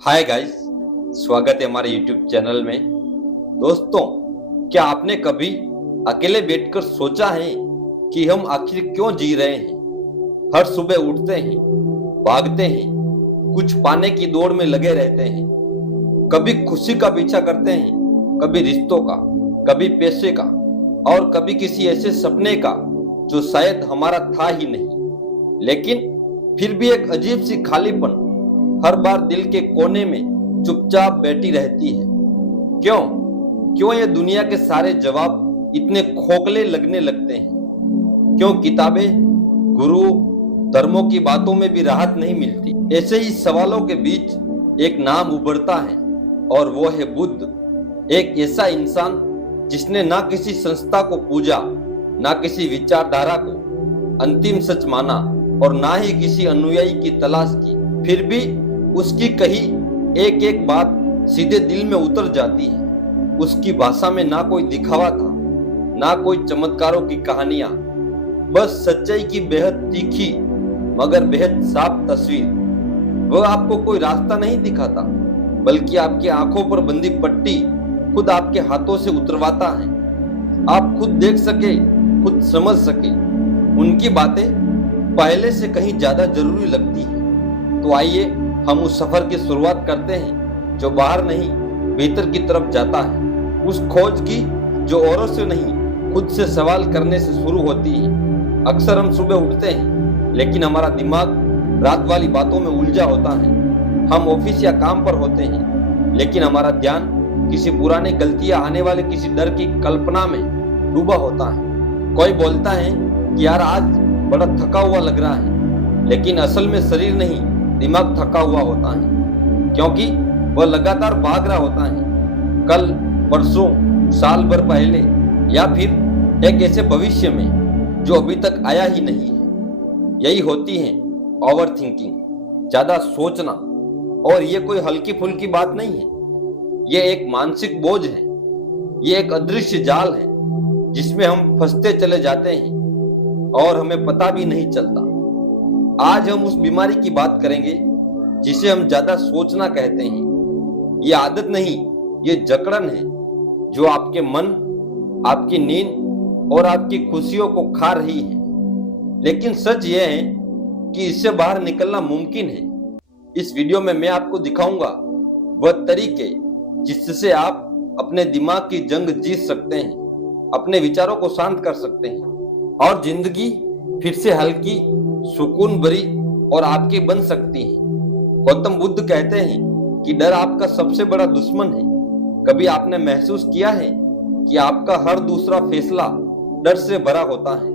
Hi guys, स्वागत है हमारे यूट्यूब चैनल में। दोस्तों, क्या आपने कभी अकेले बैठकर सोचा है कि हम आखिर क्यों जी रहे हैं? हर सुबह उठते हैं, भागते हैं, कुछ पाने की दौड़ में लगे रहते हैं। कभी खुशी का पीछा करते हैं, कभी रिश्तों का, कभी पैसे का और कभी किसी ऐसे सपने का जो शायद हमारा था ही नहीं। लेकिन फिर भी एक अजीब सी खालीपन हर बार दिल के कोने में चुपचाप बैठी रहती है। क्यों क्यों ये दुनिया के सारे जवाब इतने खोखले लगने लगते हैं? क्यों किताबें, गुरु, धर्मों की बातों में भी राहत नहीं मिलती? ऐसे ही सवालों के बीच एक नाम उभरता है और वो है बुद्ध। एक ऐसा इंसान जिसने ना किसी संस्था को पूजा, ना किसी विचारधारा को अंतिम सच माना और ना ही किसी अनुयायी की तलाश की। फिर भी उसकी कही एक एक बात सीधे दिल में उतर जाती है। उसकी भाषा में ना कोई दिखावा था, ना कोई चमत्कारों की कहानियां, बस सच्चाई की बेहद तीखी मगर बेहद साफ तस्वीर। वह आपको कोई रास्ता नहीं दिखाता, बल्कि आपकी आंखों पर बंधी पट्टी खुद आपके हाथों से उतरवाता है। आप खुद देख सके, खुद समझ सके। उनकी बातें पहले से कहीं ज्यादा जरूरी लगती है। तो आइए हम उस सफर की शुरुआत करते हैं जो बाहर नहीं, भीतर की तरफ जाता है। उस खोज की जो औरों से नहीं, खुद से सवाल करने से शुरू होती है। अक्सर हम सुबह उठते हैं, लेकिन हमारा दिमाग रात वाली बातों में उलझा होता है। हम ऑफिस या काम पर होते हैं, लेकिन हमारा ध्यान किसी पुराने गलतियां आने वाले किसी डर की कल्पना में डूबा होता है। कोई बोलता है कि यार आज बड़ा थका हुआ लग रहा है, लेकिन असल में शरीर नहीं, दिमाग थका हुआ होता है, क्योंकि वह लगातार भाग रहा होता है। कल, परसों, साल भर पहले या फिर एक ऐसे भविष्य में जो अभी तक आया ही नहीं है। यही होती है ओवर थिंकिंग, ज्यादा सोचना। और ये कोई हल्की फुल्की बात नहीं है, ये एक मानसिक बोझ है। ये एक अदृश्य जाल है जिसमें हम फंसते चले जाते हैं और हमें पता भी नहीं चलता। आज हम उस बीमारी की बात करेंगे जिसे हम ज्यादा सोचना कहते हैं। ये आदत नहीं, ये जकड़न है जो आपके मन, आपकी नींद और आपकी खुशियों को खा रही है। लेकिन सच यह है कि इससे बाहर निकलना मुमकिन है। इस वीडियो में मैं आपको दिखाऊंगा वह तरीके जिससे आप अपने दिमाग की जंग जीत सकते हैं, अपने विचारों को शांत कर सकते हैं और जिंदगी फिर से हल्की, सुकून भरी और आपकी बन सकती है। गौतम बुद्ध कहते हैं कि डर आपका सबसे बड़ा दुश्मन है। कभी आपने महसूस किया है कि आपका हर दूसरा फैसला डर से भरा होता है?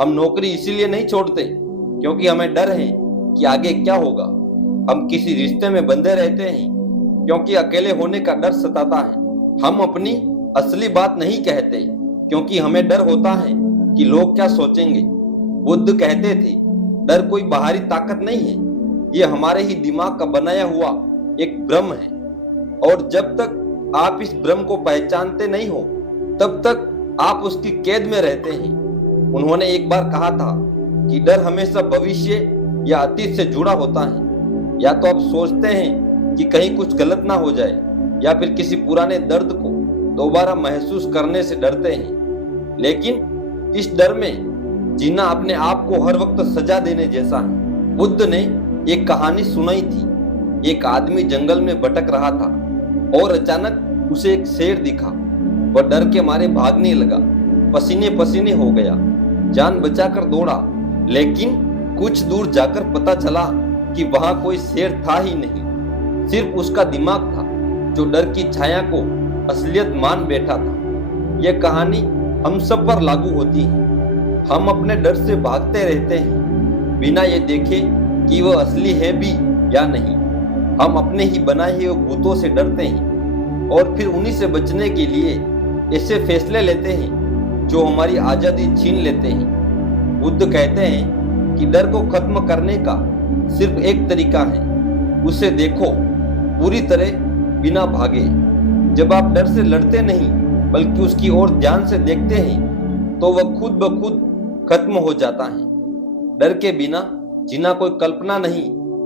हम नौकरी इसीलिए नहीं छोड़ते क्योंकि हमें डर है कि आगे क्या होगा। हम किसी रिश्ते में बंधे रहते हैं क्योंकि अकेले होने का डर सताता है। हम अपनी असली बात नहीं कहते क्योंकि हमें डर होता है कि लोग क्या सोचेंगे। बुद्ध कहते थे, डर कोई बाहरी ताकत नहीं है, ये हमारे ही दिमाग का बनाया हुआ एक भ्रम है। और जब तक आप इस भ्रम को पहचानते नहीं हो, तब तक आप उसकी कैद में रहते हैं। उन्होंने एक बार कहा था कि डर हमेशा भविष्य या अतीत से जुड़ा होता है। या तो आप सोचते हैं कि कहीं कुछ गलत ना हो जाए, या फिर किसी पुराने दर्द को दोबारा महसूस करने से डरते हैं। लेकिन इस डर में जीना अपने आप को हर वक्त सजा देने जैसा है। बुद्ध ने एक कहानी सुनाई थी। एक आदमी जंगल में भटक रहा था और अचानक उसे एक शेर दिखा। वह डर के मारे भागने लगा, पसीने पसीने हो गया, जान बचाकर दौड़ा। लेकिन कुछ दूर जाकर पता चला कि वहां कोई शेर था ही नहीं, सिर्फ उसका दिमाग था जो डर की छाया को असलियत मान बैठा था। यह कहानी हम सब पर लागू होती है। हम अपने डर से भागते रहते हैं बिना ये देखे कि वह असली है भी या नहीं। हम अपने ही बनाए हुए भूतों से डरते हैं और फिर उन्हीं से बचने के लिए ऐसे फैसले लेते हैं जो हमारी आजादी छीन लेते हैं। बुद्ध कहते हैं कि डर को खत्म करने का सिर्फ एक तरीका है, उसे देखो, पूरी तरह बिना भागे। जब आप डर से लड़ते नहीं बल्कि उसकी ओर ध्यान से देखते हैं तो वह खुद ब खुद खत्म हो जाता है। डर के बिना जीना कोई कल्पना नहीं,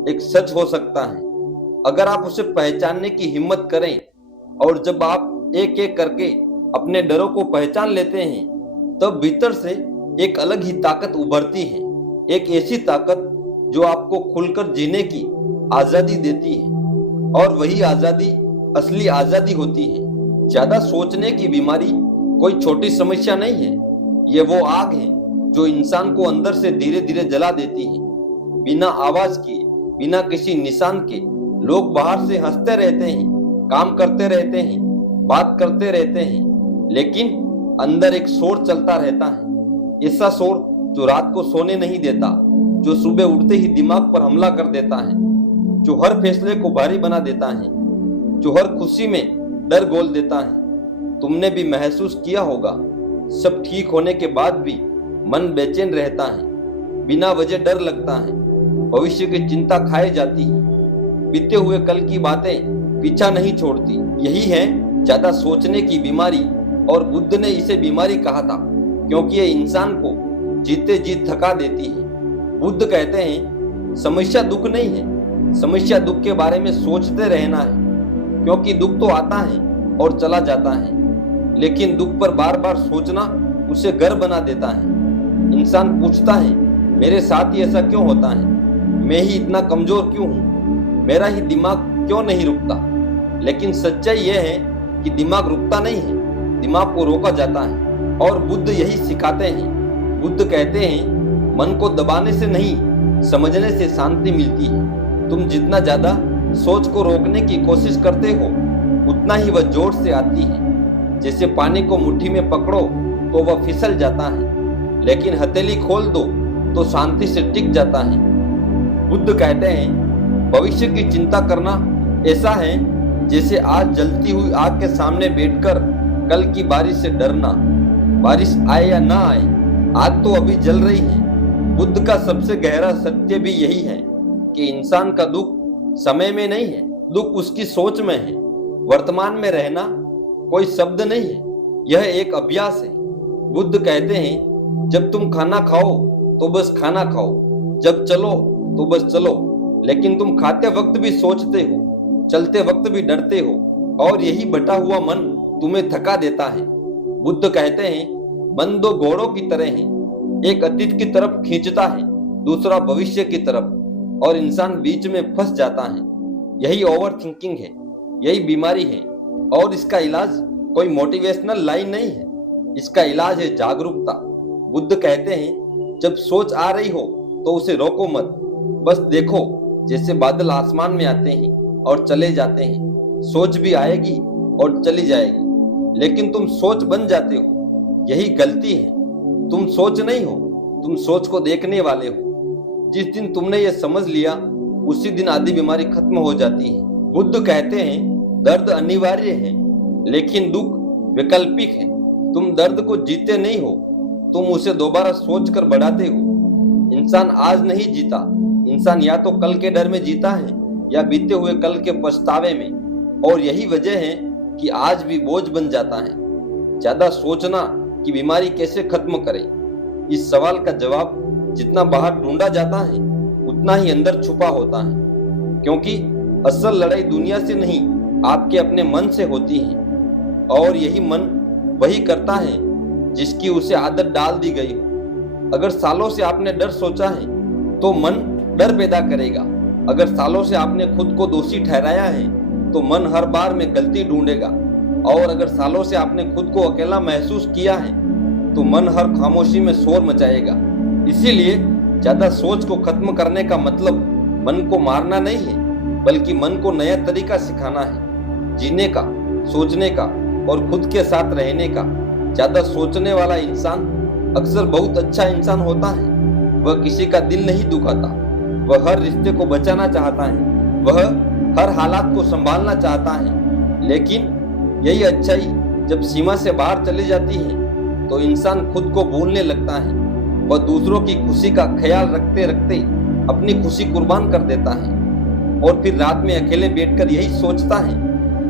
एक सच हो सकता है। अगर आप उसे पहचानने की हिम्मत करें और जब आप एक एक करके अपने डरों को पहचान लेते हैं, तब भीतर से एक अलग ही ताकत उभरती है। एक ऐसी ताकत जो आपको खुलकर जीने की आजादी देती है, और वही आजादी असली आजादी होती है। ज्यादा सोचने की बीमारी कोई छोटी समस्या नहीं है, ये वो आग है जो इंसान को अंदर से धीरे धीरे जला देती है। बिना आवाज किए, बिना किसी निशान के लोग बाहर से हंसते रहते हैं, काम करते रहते हैं, बात करते रहते हैं, लेकिन अंदर एक शोर चलता रहता है। ऐसा शोर जो रात को सोने नहीं देता, जो सुबह उठते ही दिमाग पर हमला कर देता है, जो हर फैसले को भारी बना देता है, जो हर खुशी में डर घोल देता है। तुमने भी महसूस किया होगा, सब ठीक होने के बाद भी मन बेचैन रहता है, बिना वजह डर लगता है, भविष्य की चिंता खाई जाती है, बीते हुए कल की बातें पीछा नहीं छोड़ती। यही है ज्यादा सोचने की बीमारी, और बुद्ध ने इसे बीमारी कहा था क्योंकि ये इंसान को जीते जी थका देती है। बुद्ध कहते हैं समस्या दुख नहीं है, समस्या दुख के बारे में सोचते रहना है, क्योंकि दुख तो आता है और चला जाता है, लेकिन दुख पर बार बार सोचना उसे घर बना देता है। इंसान पूछता है मेरे साथ ही ऐसा क्यों होता है, मैं ही इतना कमजोर क्यों हूँ, मेरा ही दिमाग क्यों नहीं रुकता। लेकिन सच्चाई यह है कि दिमाग रुकता नहीं है, दिमाग को रोका जाता है, और बुद्ध यही सिखाते हैं। बुद्ध कहते हैं मन को दबाने से नहीं, समझने से शांति मिलती है। तुम जितना ज्यादा सोच को रोकने की कोशिश करते हो, उतना ही वह जोर से आती है। जैसे पानी को मुट्ठी में पकड़ो तो वह फिसल जाता है, लेकिन हथेली खोल दो तो शांति से टिक जाता है। बुद्ध कहते हैं भविष्य की चिंता करना ऐसा है जैसे आज जलती हुई आग के सामने बैठकर कल की बारिश से डरना। बारिश आए या ना आए, आग तो अभी जल रही है। बुद्ध का सबसे गहरा सत्य भी यही है कि इंसान का दुख समय में नहीं है, दुख उसकी सोच में है। वर्तमान में रहना कोई शब्द नहीं है, यह एक अभ्यास है। बुद्ध कहते हैं जब तुम खाना खाओ तो बस खाना खाओ, जब चलो तो बस चलो, लेकिन तुम खाते वक्त भी सोचते हो, चलते वक्त भी डरते हो, और यही बटा हुआ मन तुम्हें थका देता है। बुद्ध कहते हैं मन दो घोड़ों की तरह है, एक अतीत की तरफ खींचता है, दूसरा भविष्य की तरफ, और इंसान बीच में फंस जाता है। यही ओवर थिंकिंग है, यही बीमारी है, और इसका इलाज कोई मोटिवेशनल लाइन नहीं है, इसका इलाज है जागरूकता। बुद्ध कहते हैं जब सोच आ रही हो तो उसे रोको मत, बस देखो जैसे बादल आसमान में आते हैं और चले जाते हैं। सोच भी आएगी और चली जाएगी, लेकिन तुम सोच बन जाते हो, यही गलती है। तुम सोच नहीं हो, तुम सोच को देखने वाले हो। जिस दिन तुमने ये समझ लिया, उसी दिन आधी बीमारी खत्म हो जाती है। बुद्ध कहते हैं दर्द अनिवार्य है, लेकिन दुख वैकल्पिक है। तुम दर्द को जीते नहीं हो, तुम उसे दोबारा सोच कर बढ़ाते हो। इंसान आज नहीं जीता, इंसान या तो कल के डर में जीता है या बीते हुए कल के पछतावे में, और यही वजह है कि आज भी बोझ बन जाता है। ज्यादा सोचना कि बीमारी कैसे खत्म करें, इस सवाल का जवाब जितना बाहर ढूंढा जाता है उतना ही अंदर छुपा होता है, क्योंकि असल लड़ाई दुनिया से नहीं, आपके अपने मन से होती है, और यही मन वही करता है जिसकी उसे आदत डाल दी गई हो। अगर सालों से आपने डर सोचा है तो मन डर पैदा करेगा। अगर सालों से आपने खुद को दोषी ठहराया है तो मन हर बार में गलती ढूंढेगा, और अगर सालों से आपने खुद को अकेला महसूस किया है तो मन हर खामोशी में शोर मचाएगा। इसीलिए ज्यादा सोच को खत्म करने का मतलब मन को मारना नहीं है, बल्कि मन को नया तरीका सिखाना है, जीने का, सोचने का और खुद के साथ रहने का। ज्यादा सोचने वाला इंसान अक्सर बहुत अच्छा इंसान होता है। वह किसी का दिल नहीं दुखाता, वह हर रिश्ते को बचाना चाहता है, वह हर हालात को संभालना चाहता है। लेकिन यही अच्छाई जब सीमा से बाहर चली जाती है तो इंसान खुद को भूलने लगता है। वह दूसरों की खुशी का ख्याल रखते रखते अपनी खुशी कुर्बान कर देता है, और फिर रात में अकेले बैठकर यही सोचता है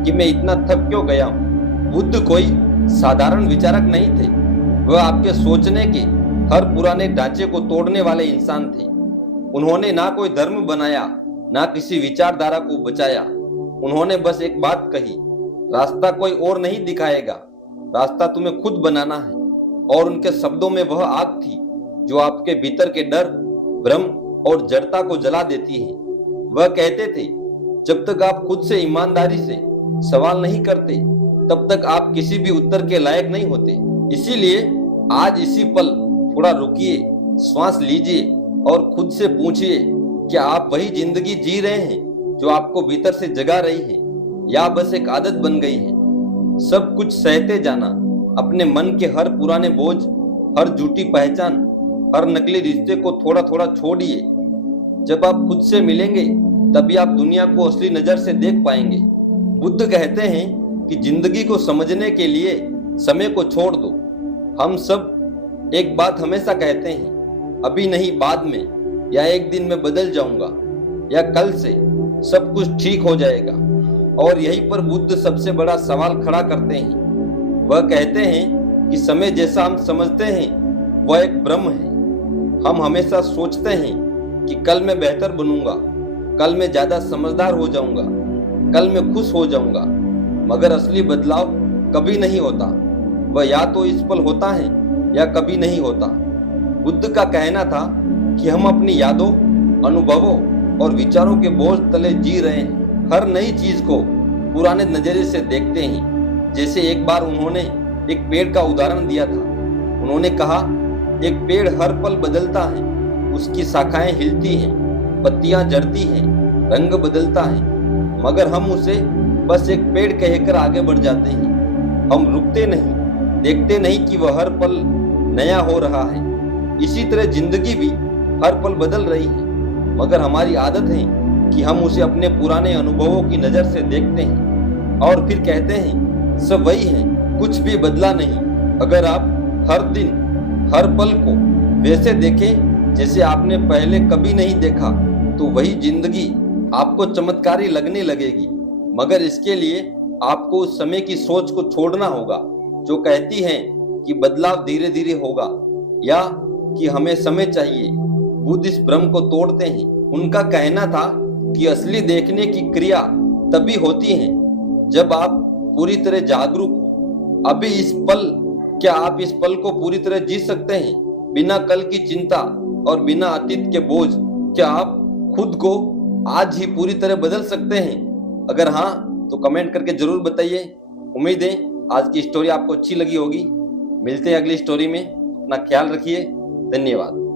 कि मैं इतना थक क्यों गया हूँ। बुद्ध कोई साधारण विचारक नहीं थे, वह आपके सोचने के हर पुराने ढांचे को तोड़ने वाले इंसान थे। उन्होंने ना कोई धर्म बनाया, ना किसी विचारधारा को बचाया। उन्होंने बस एक बात कही, रास्ता कोई और नहीं दिखाएगा, रास्ता तुम्हें खुद बनाना है। और उनके शब्दों में वह आग थी जो आपके भीतर के डर, भ्रम और जड़ता को जला देती है। वह कहते थे, जब तक आप खुद से ईमानदारी से सवाल नहीं करते, तब तक आप किसी भी उत्तर के लायक नहीं होते। इसीलिए आज इसी पल थोड़ा रुकिए, श्वास लीजिए और खुद से पूछिए, क्या आप वही जिंदगी जी रहे हैं जो आपको भीतर से जगा रही है, या बस एक आदत बन गई है? सब कुछ सहते जाना, अपने मन के हर पुराने बोझ, हर झूठी पहचान, हर नकली रिश्ते को थोड़ा थोड़ा छोड़िए। जब आप खुद से मिलेंगे तभी आप दुनिया को असली नजर से देख पाएंगे। बुद्ध कहते हैं कि जिंदगी को समझने के लिए समय को छोड़ दो। हम सब एक बात हमेशा कहते हैं, अभी नहीं बाद में, या एक दिन मैं बदल जाऊंगा, या कल से सब कुछ ठीक हो जाएगा। और यहीं पर बुद्ध सबसे बड़ा सवाल खड़ा करते हैं। वह कहते हैं कि समय जैसा हम समझते हैं वह एक भ्रम है। हम हमेशा सोचते हैं कि कल मैं बेहतर बनूंगा, कल मैं ज्यादा समझदार हो जाऊंगा, कल मैं खुश हो जाऊंगा, मगर असली बदलाव कभी नहीं होता। वह या तो इस पल होता है या कभी नहीं होता। बुद्ध का कहना था कि हम अपनी यादों, अनुभवों और विचारों के बोझ तले जी रहे हैं। हर नई चीज को पुराने नजरिए से देखते हैं। जैसे एक बार उन्होंने एक पेड़ का उदाहरण दिया था। उन्होंने कहा, एक पेड़ हर पल बदलता है, उसकी शाखाएं हिलती हैं, पत्तियां झड़ती हैं, रंग बदलता है, मगर हम उसे बस एक पेड़ कहकर आगे बढ़ जाते हैं। हम रुकते नहीं, देखते नहीं कि वह हर पल नया हो रहा है। इसी तरह जिंदगी भी हर पल बदल रही है, मगर हमारी आदत है कि हम उसे अपने पुराने अनुभवों की नजर से देखते हैं और फिर कहते हैं, सब वही है, कुछ भी बदला नहीं। अगर आप हर दिन, हर पल को वैसे देखें जैसे आपने पहले कभी नहीं देखा, तो वही जिंदगी आपको चमत्कारी लगने लगेगी। मगर इसके लिए आपको उस समय की सोच को छोड़ना होगा जो कहती है कि बदलाव धीरे धीरे होगा, या कि हमें समय चाहिए। बुद्ध इस भ्रम को तोड़ते हैं। उनका कहना था कि असली देखने की क्रिया तभी होती है जब आप पूरी तरह जागरूक हो। अभी इस पल, क्या आप इस पल को पूरी तरह जी सकते हैं, बिना कल की चिंता और बिना अतीत के बोझ? क्या आप खुद को आज ही पूरी तरह बदल सकते हैं? अगर हाँ, तो कमेंट करके जरूर बताइए। उम्मीद है आज की स्टोरी आपको अच्छी लगी होगी। मिलते हैं अगली स्टोरी में। अपना ख्याल रखिए। धन्यवाद।